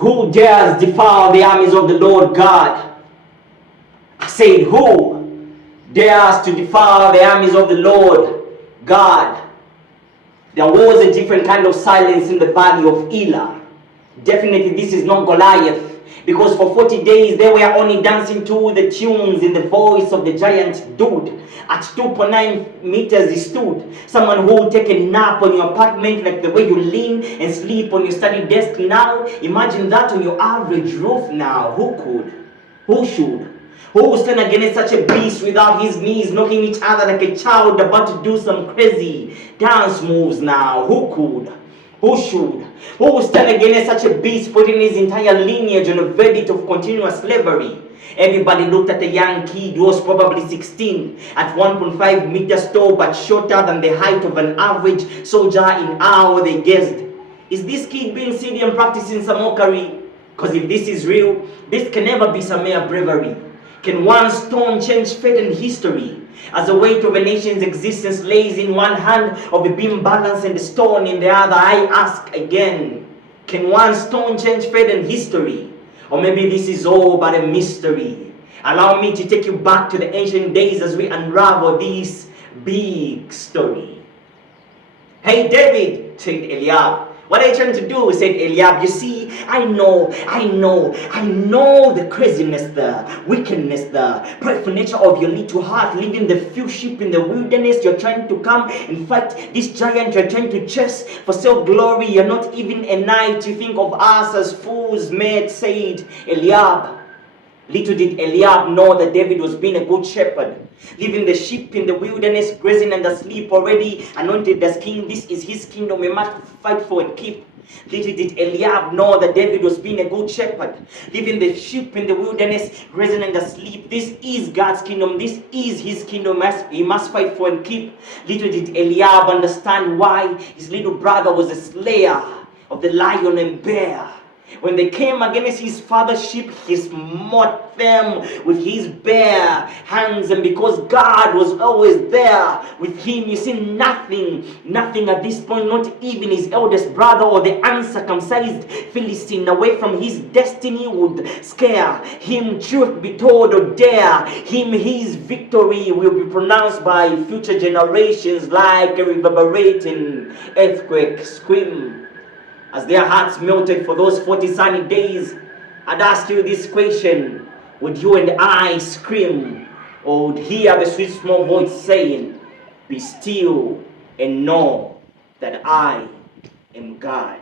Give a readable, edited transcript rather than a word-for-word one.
Who dares defile the armies of the Lord God? I said, who dares to defile the armies of the Lord God? There was a different kind of silence in the valley of Elah. Definitely this is not Goliath. Because for 40 days they were only dancing to the tunes in the voice of the giant dude. At 2.9 meters he stood. Someone who would take a nap on your apartment like the way you lean and sleep on your study desk now. Imagine that on your average roof now. Who could? Who should? Who will stand against such a beast without his knees knocking each other like a child about to do some crazy dance moves now? Who could? Who should? Who will stand against such a beast putting his entire lineage on a verdict of continuous slavery? Everybody looked at the young kid who was probably 16, at 1.5 meters tall but shorter than the height of an average soldier in awe. They guessed, is this kid being silly and practicing some mockery? Because if this is real, this can never be some mere bravery. Can one stone change fate and history? As the weight of a nation's existence lays in one hand of a beam balance and the stone in the other, I ask again, can one stone change fate and history? Or maybe this is all but a mystery. Allow me to take you back to the ancient days as we unravel this big story. Hey David, said Eliab. What are you trying to do? Said Eliab. You see, I know the craziness, the wickedness, the prideful nature of your little heart, leaving the few sheep in the wilderness. You're trying to come and fight this giant. You're trying to chase for self-glory. You're not even a knight. You think of us as fools, mate, said Eliab. Little did Eliab know that David was being a good shepherd, leaving the sheep in the wilderness, grazing and asleep, already anointed as king. This is his kingdom, a must fight for and keep. Little did Eliab know that David was being a good shepherd, leaving the sheep in the wilderness, grazing and asleep. This is God's kingdom. This is his kingdom. He must fight for and keep. Little did Eliab understand why his little brother was a slayer of the lion and bear. When they came against his father's sheep, he smote them with his bare hands. And because God was always there with him, you see, nothing at this point, not even his eldest brother or the uncircumcised Philistine, away from his destiny would scare him. Truth be told, or dare him, his victory will be pronounced by future generations like a reverberating earthquake scream. As their hearts melted for those 40 sunny days, I'd ask you this question: would you and I scream, or would hear the sweet small voice saying, be still and know that I am God?